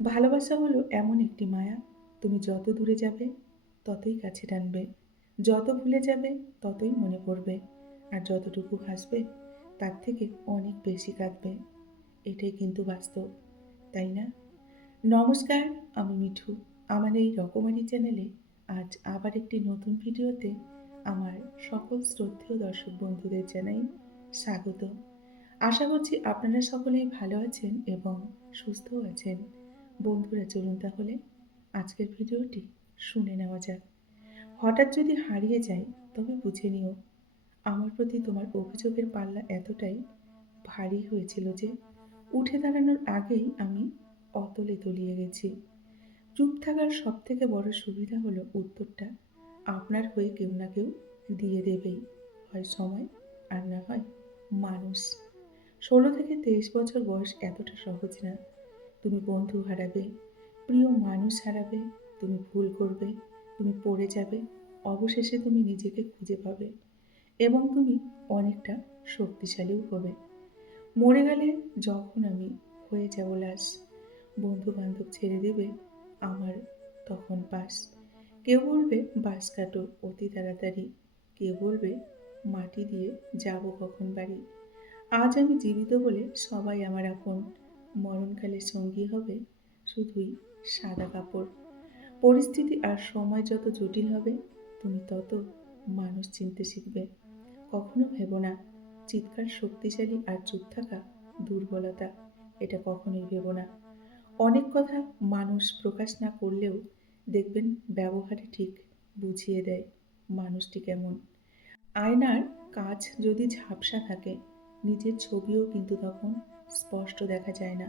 ভালোবাসা হলো এমন একটি মায়া, তুমি যত দূরে যাবে ততই কাছে টানবে, যত ভুলে যাবে ততই মনে পড়বে, আর যতটুকু হাসবে তার থেকে অনেক বেশি কাঁদবে। এটাই কিন্তু বাস্তব, তাই না? নমস্কার, আমি মিঠু। আমার এই রকমারি চ্যানেলে আজ আবার একটি নতুন ভিডিওতে আমার সকল শ্রদ্ধেয় দর্শক বন্ধুদের জানাই স্বাগত। আশা করছি আপনারা সকলেই ভালো আছেন এবং সুস্থও আছেন। বন্ধুরা, চলুন তাহলে আজকের ভিডিওটি শুনে নেওয়া যাক। হঠাৎ যদি হারিয়ে যাই তবে বুঝে নিও আমার প্রতি তোমার অভিযোগের পাল্লা এতটাই ভারী হয়েছিল যে উঠে দাঁড়ানোর আগেই আমি অতলে তলিয়ে গেছি। চুপ থাকার সবথেকে বড় সুবিধা হলো উত্তরটা আপনার হয়ে কেউ না কেউ দিয়ে দেবেই, হয় সময় আর না হয় মানুষ। 16 থেকে 23 বছর বয়স এতটা সহজ না। তুমি বন্ধু হারাবে, প্রিয় মানুষ হারাবে, তুমি ভুল করবে, তুমি পড়ে যাবে, অবশেষে তুমি নিজেকে খুঁজে পাবে এবং তুমি অনেকটা শক্তিশালীও হবে। মরে গেলে যখন আমি হয়ে যাব লাশ, বন্ধু বান্ধব ছেড়ে দেবে আমার তখন পাশ। কেউ বলবে বাস কাটো অতি তাড়াতাড়ি, কেউ বলবে মাটি দিয়ে যাব কখন বাড়ি। আজ আমি জীবিত বলে সবাই আমার আপন, মরণকালে সঙ্গী হবে শুধুই সাদা কাপড়। পরিস্থিতি আর সময় যত জটিল হবে তুমি তত মানুষ চিনতে শিখবে। কখনো ভেবো না চিৎকার শক্তিশালী আর চুপ থাকা দুর্বলতা, এটা কখনোই ভেবো না। অনেক কথা মানুষ প্রকাশ না করলেও দেখবেন ব্যবহারে ঠিক বুঝিয়ে দেয় মানুষটি কেমন। আয়নার কাঁচ যদি ঝাপসা থাকে নিজের ছবিও কিন্তু তখন স্পষ্ট দেখা যায় না।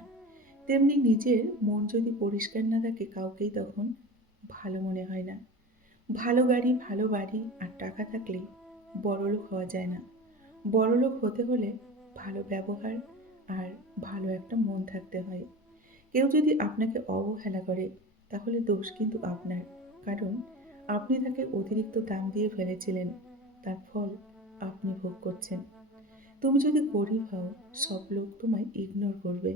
তেমনি নিজের মন যদি পরিষ্কার না থাকে কাউকেই তখন ভালো মনে হয় না। ভালো গাড়ি, ভালো বাড়ি আর টাকা থাকলে বড়লোক হওয়া যায় না। বড়লোক হতে হলে ভালো ব্যবহার আর ভালো একটা মন থাকতে হয়। কেউ যদি আপনাকে অবহেলা করে তাহলে দোষ কিন্তু আপনার, কারণ আপনি তাকে অতিরিক্ত দাম দিয়ে ফেলেছিলেন, তার ফল আপনি ভোগ করছেন। তুমি যদি গরিব হও সব লোক তোমায় ইগনোর করবে,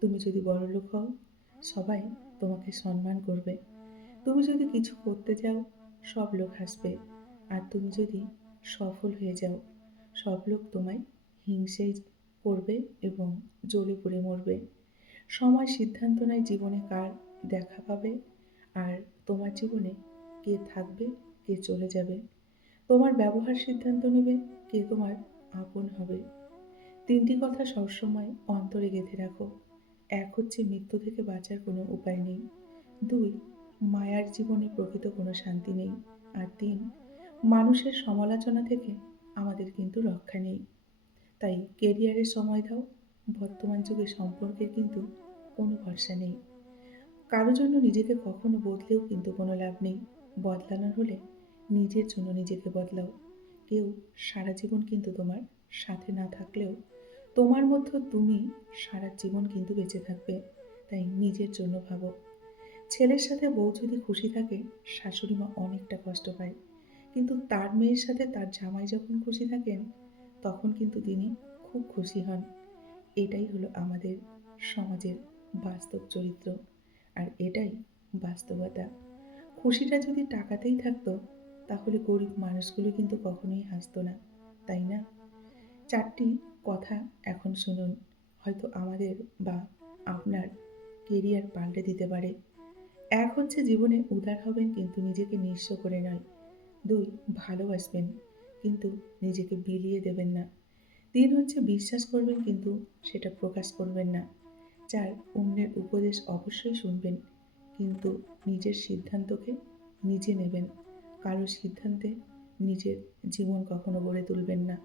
তুমি যদি বড়লোক হও সবাই তোমাকে সম্মান করবে। তুমি যদি কিছু করতে যাও সব লোক হাসবে, আর তুমি যদি সফল হয়ে যাও সব লোক তোমায় হিংসেই করবে এবং জ্বলে পুড়ে মরবে। সময় সিদ্ধান্ত নেয় জীবনে কার দেখা পাবে আর তোমার জীবনে কে থাকবে, কে চলে যাবে। তোমার ব্যবহার সিদ্ধান্ত নেবে কে তোমার আপন হবে। 3টি কথা সবসময় অন্তরে গেঁথে রাখো। 1 হচ্ছে মৃত্যু থেকে বাঁচার কোনো উপায় নেই। 2, মায়ার জীবনে প্রকৃত কোনো শান্তি নেই। আর 3, মানুষের সমালোচনা থেকে আমাদের কিন্তু রক্ষা নেই। তাই কেরিয়ারে সময় দাও, বর্তমান যুগে সম্পর্কের কিন্তু কোনো ভরসা নেই। কারো জন্য নিজেকে কখনো বদলেও কিন্তু কোনো লাভ নেই। বদলানোর হলে নিজের জন্য নিজেকে বদলাও। কেউ সারা জীবন কিন্তু তোমার সাথে না থাকলেও তোমার মধ্যে তুমি সারা জীবন কিন্তু বেঁচে থাকবে। তাই নিজের জন্য ভাবো। ছেলের সাথে বউ যদি খুশি থাকে শাশুড়ি মা অনেকটা কষ্ট পায়, কিন্তু তার মেয়ের সাথে তার জামাই যখন খুশি থাকেন তখন কিন্তু তিনি খুব খুশি হন। এটাই হলো আমাদের সমাজের বাস্তব চরিত্র, আর এটাই বাস্তবতা। খুশিটা যদি টাকাতেই থাকতো তাহলে গরিব মানুষগুলো কিন্তু কখনোই হাসতো না, তাই না? 4টি কথা এখন শুনুন, হয়তো আমাদের বা আপনার কেরিয়ার পাল্টে দিতে পারে। 1 হচ্ছে জীবনে উদার হবেন কিন্তু নিজেকে নিঃস্ব করে নয়। 2, ভালোবাসবেন কিন্তু নিজেকে বিলিয়ে দেবেন না। 3 হচ্ছে বিশ্বাস করবেন কিন্তু সেটা প্রকাশ করবেন না। 4, অন্যের উপদেশ অবশ্যই শুনবেন কিন্তু নিজের সিদ্ধান্তকে নিজে নেবেন। কারো সিদ্ধান্তে নিজের জীবন কখনো গড়ে তুলবেন না।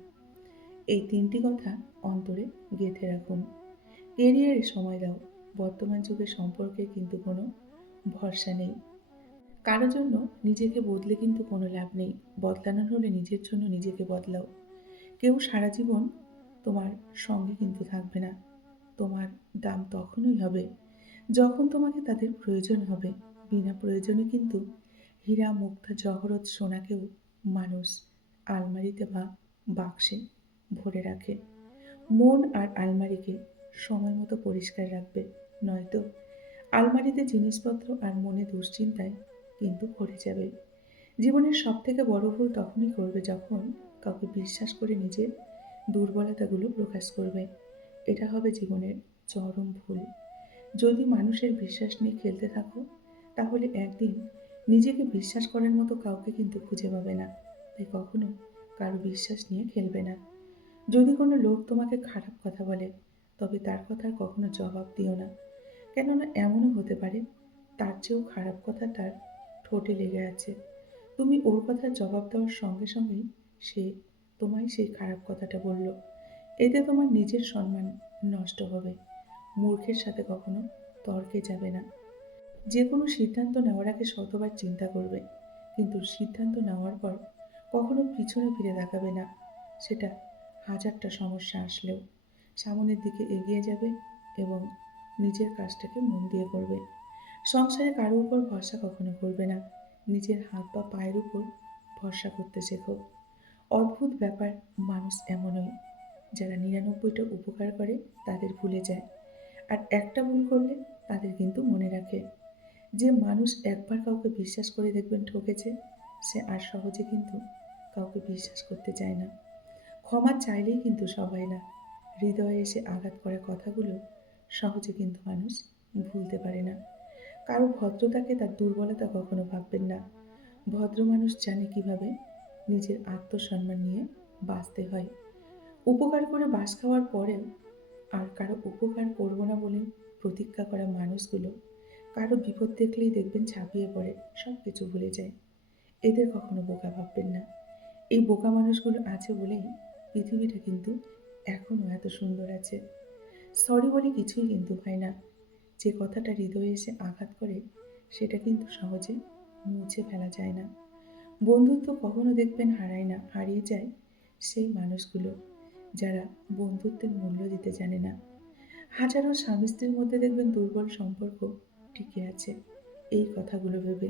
এই 3টি কথা অন্তরে গেঁথে রাখুন। কেরিয়ারে সময় দাও, বর্তমান যুগের সম্পর্কে কিন্তু কোনো ভরসা নেই। কারো জন্য নিজেকে বদলে কিন্তু কোনো লাভ নেই। বদলানোর হলে নিজের জন্য নিজেকে বদলাও। কেউ সারা জীবন তোমার সঙ্গে কিন্তু থাকবে না। তোমার দাম তখনই হবে যখন তোমাকে তাদের প্রয়োজন হবে। বিনা প্রয়োজনে কিন্তু হীরা, মুক্তা, জহরত, সোনাকেও মানুষ আলমারিতে বা বাক্সে ভরে রাখে। মন আর আলমারিকে সময় মতো পরিষ্কার রাখবে, নয়তো আলমারিতে জিনিসপত্র আর মনে দুশ্চিন্তায় কিন্তু ভরে যাবে। জীবনের সবথেকে বড় ভুল তখনই করবে যখন কাউকে বিশ্বাস করে নিজের দুর্বলতাগুলো প্রকাশ করবে। এটা হবে জীবনের চরম ভুল। যদি মানুষের বিশ্বাস নিয়ে খেলতে থাকো, তাহলে একদিন নিজেকে বিশ্বাস করার মতো কাউকে কিন্তু খুঁজে পাবে না। তাই কখনো কারো বিশ্বাস নিয়ে খেলবে না। যদি কোনো লোক তোমাকে খারাপ কথা বলে, তবে তার কথার কখনো জবাব দিও না। কেননা এমনও হতে পারে তার চেয়েও খারাপ কথা তার ঠোঁটে লেগে আছে। তুমি ওর কথার জবাব দেওয়ার সঙ্গে সঙ্গেই সে তোমায় সেই খারাপ কথাটা বলল। এতে তোমার নিজের সম্মান নষ্ট হবে। মূর্খের সাথে কখনো তর্কে যাবে না। যে কোনো সিদ্ধান্ত নেওয়ার আগে শতবার চিন্তা করবে, কিন্তু সিদ্ধান্ত নেওয়ার পর কখনো পিছনে ফিরে তাকাবে না। সেটা হাজারটা সমস্যা আসলেও সামনের দিকে এগিয়ে যাবে এবং নিজের কাজটাকে মন দিয়ে করবে। সংসারে কারো উপর ভরসা কখনো করবে না। নিজের হাত বা পায়ের উপর ভরসা করতে শেখো। অদ্ভুত ব্যাপার, মানুষ এমনই, যারা ৯৯টা উপকার করে তাদের ভুলে যায়, আর একটা ভুল করলে তাদের কিন্তু মনে রাখে। যে মানুষ একবার কাউকে বিশ্বাস করে দেখবেন ঠকেছে, সে আর সহজে কিন্তু কাউকে বিশ্বাস করতে চায় না। ক্ষমা চাইলেই কিন্তু সবাই না। হৃদয়ে এসে আঘাত করা কথাগুলো সহজে কিন্তু মানুষ ভুলতে পারে না। কারো ভদ্রতাকে তার দুর্বলতা কখনো ভাববেন না। ভদ্র মানুষ জানে কিভাবে নিজের আত্মসম্মান নিয়ে বাঁচতে হয়। উপকার করে বাঁশ খাওয়ার পরেও আর কারো উপকার করব না বলে প্রতিজ্ঞা করা মানুষগুলো কারো বিপদ দেখলেই দেখবেন ঝাঁপিয়ে পড়ে, সব কিছু ভুলে যায়। এদের কখনো বোকা ভাববেন না। এই বোকা মানুষগুলো আছে বলেই পৃথিবীটা কিন্তু এখনও এত সুন্দর আছে। সরি বলে কিছুই কিন্তু হয় না। যে কথাটা হৃদয়ে এসে আঘাত করে, সেটা কিন্তু সহজে মুছে ফেলা যায় না। বন্ধুত্ব কখনো দেখবেন হারায় না, হারিয়ে যায় সেই মানুষগুলো যারা বন্ধুত্বের মূল্য দিতে জানে না। হাজারো স্বামী স্ত্রীর মধ্যে দেখবেন দুর্বল সম্পর্ক টিকে আছে এই কথাগুলো ভেবে,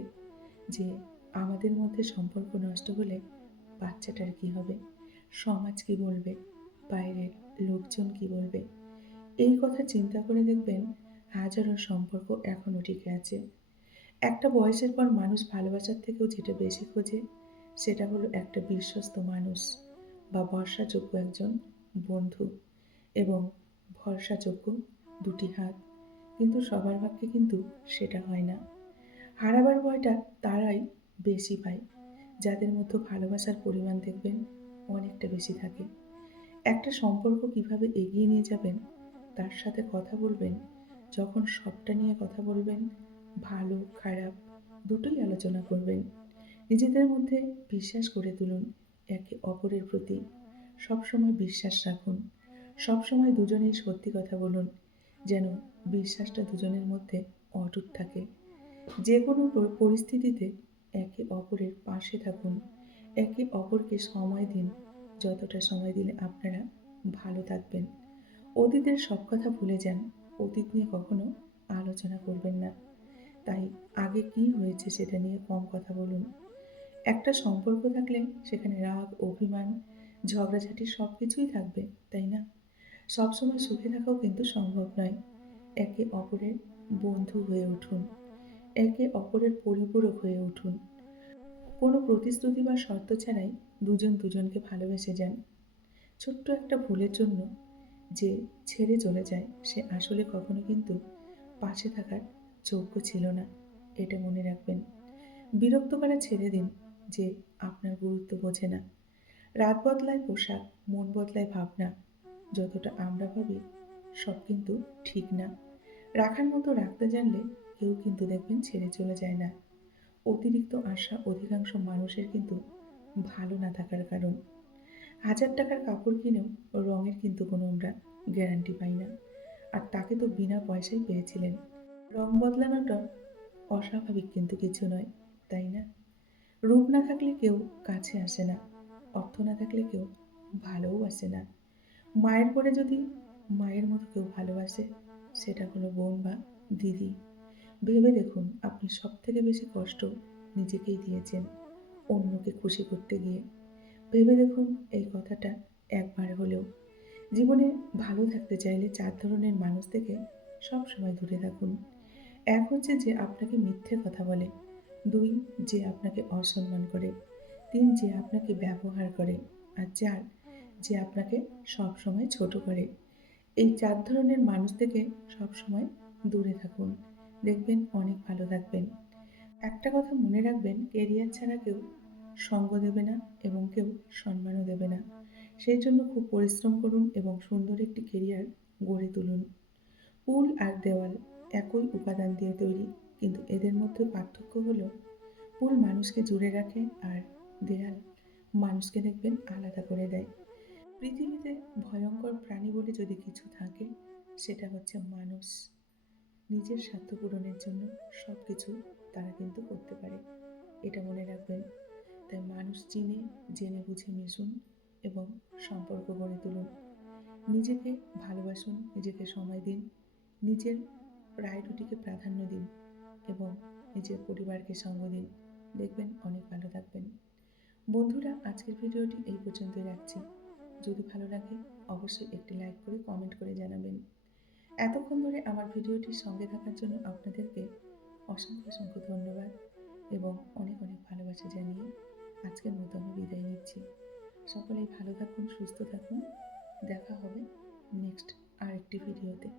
যে আমাদের মধ্যে সম্পর্ক নষ্ট হলে বাচ্চাটার কি হবে, সমাজ কি বলবে, বাইরের লোকজন কি বলবে। এই কথা চিন্তা করে দেখবেন হাজারো সম্পর্ক এখনো টিকে আছে। একটা বয়সের পর মানুষ ভালোবাসার থেকেও যেটা বেশি খোঁজে, সেটা হলো একটা বিশ্বস্ত মানুষ বা ভরসাযোগ্য একজন বন্ধু এবং ভরসাযোগ্য দুটি হাত। কিন্তু সবার ভাগ্যে কিন্তু সেটা হয় না। হারাবার ভয়টা তারাই বেশি পায় যাদের মধ্যে ভালোবাসার পরিমাণ দেখবেন অনেকটা বেশি থাকে। একটা সম্পর্ক কিভাবে এগিয়ে নিয়ে যাবেন, তার সাথে কথা বলবেন, যখন সবটা নিয়ে কথা বলবেন, ভালো খারাপ দুটোই আলোচনা করবেন। নিজেদের মধ্যে বিশ্বাস গড়ে তুলুন একে অপরের প্রতি। সবসময় বিশ্বাস রাখুন। সবসময় দুজনেই সত্যি কথা বলুন, যেন বিশ্বাসটা দুজনের মধ্যে অটুট থাকে। যে কোনো পরিস্থিতিতে একে অপরের পাশে থাকুন। একে অপরকে সময় দিন। যতটা সময় দিলে আপনারা ভালো থাকবেন। অতীতের সব কথা ভুলে যান। অতীত নিয়ে কখনো আলোচনা করবেন না। তাই আগে কি হয়েছে সেটা নিয়ে কম কথা বলুন। একটা সম্পর্ক থাকলে সেখানে রাগ, অভিমান, ঝগড়াঝাটি সব কিছুই থাকবে, তাই না? সবসময় সুখে থাকাও কিন্তু সম্ভব নয়। একে অপরের বন্ধু হয়ে উঠুন। একে অপরের পরিপূরক হয়ে উঠুন। কোনো প্রতিশ্রুতি বা শর্ত ছাড়াই দুজন দুজনকে ভালোবেসে যান। ছোট্ট একটা ভুলের জন্য যে ছেড়ে চলে যায়, সে আসলে কখনো কিন্তু পাশে থাকার যোগ্য ছিল না। এটা মনে রাখবেন। বিরক্ত করা ছেড়ে দিন যে আপনার গুরুত্ব বোঝে না। রাত বদলায় পোশাক, মন বদলায় ভাবনা। যতটা আমরা ভাবি সব কিন্তু ঠিক না। রাখার মতো রাখতে জানলে কেউ কিন্তু দেখবেন ছেড়ে চলে যায় না। অতিরিক্ত আশা অধিকাংশ মানুষের কিন্তু ভালো না থাকার কারণ। ১,০০০ টাকার কাপড় কিনেও রঙের কিন্তু কোনো আমরা গ্যারান্টি পাই না। আর তাকে তো বিনা পয়সায় পেয়েছিলেন। রং বদলানোটা অস্বাভাবিক কিন্তু কিছু নয়, তাই না? রূপ না থাকলে কেউ কাছে আসে না। অর্থ না থাকলে কেউ ভালোও আসে না। মায়ের পরে যদি মায়ের মতো কেউ ভালোবাসে, সেটা হলো বোন বা দিদি। ভেবে দেখুন আপনি সবথেকে বেশি কষ্ট নিজেকেই দিয়েছেন অন্যকে খুশি করতে গিয়ে। ভেবে দেখুন এই কথাটা একবার হলেও। জীবনে ভালো থাকতে চাইলে ৪ ধরনের মানুষ থেকে সবসময় দূরে থাকুন। এক হচ্ছে যে আপনাকে মিথ্যে কথা বলে, ২ যে আপনাকে অসম্মান করে, ৩ যে আপনাকে ব্যবহার করে, আর ৪ যে আপনাকে সবসময় ছোট করে। এই ৪ ধরনের মানুষ থেকে সবসময় দূরে থাকুন। দেখবেন অনেক ভালো থাকবেন। একটা কথা মনে রাখবেন, কেরিয়ার ছাড়া কেউ সঙ্গ দেবে না এবং কেউ সম্মানও দেবে না। সেই জন্য খুব পরিশ্রম করুন এবং সুন্দর একটি কেরিয়ার গড়ে তুলুন। পুল আর দেওয়াল একই উপাদান দিয়ে তৈরি, কিন্তু এদের মধ্যে পার্থক্য হলো পুল মানুষকে জুড়ে রাখে আর দেয়াল মানুষকে দেখবেন আলাদা করে দেয়। পৃথিবীতে ভয়ঙ্কর প্রাণী বলে যদি কিছু থাকে, সেটা হচ্ছে মানুষ। নিজের স্বার্থ পূরণের জন্য সবকিছু তারা কিন্তু করতে পারে, এটা মনে রাখবেন। তাই মানুষ চিনে জেনে বুঝে মিশুন এবং সম্পর্ক গড়ে তুলুন। নিজেকে ভালোবাসুন, নিজেকে সময় দিন, নিজের প্রায়োরিটিকে প্রাধান্য দিন এবং নিজের পরিবারকে সঙ্গ দিন। দেখবেন অনেক ভালো থাকবেন। বন্ধুরা, আজকের ভিডিওটি এই পর্যন্তই রাখছি। যদি ভালো লাগে অবশ্যই একটি লাইক করে কমেন্ট করে জানাবেন। এতক্ষণ ধরে আমার ভিডিওটির সঙ্গে থাকার জন্য আপনাদেরকে অসংখ্য ধন্যবাদ এবং অনেক ভালোবাসা জানিয়ে আজকের মতো আমি বিদায় নিচ্ছি। সকলেই ভালো থাকুন, সুস্থ থাকুন। দেখা হবে নেক্সট আরেকটি ভিডিওতে।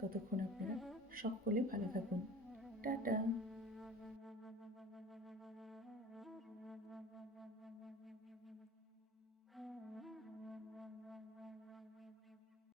ততক্ষণ আপনারা সকলে ভালো থাকুন। টাটা।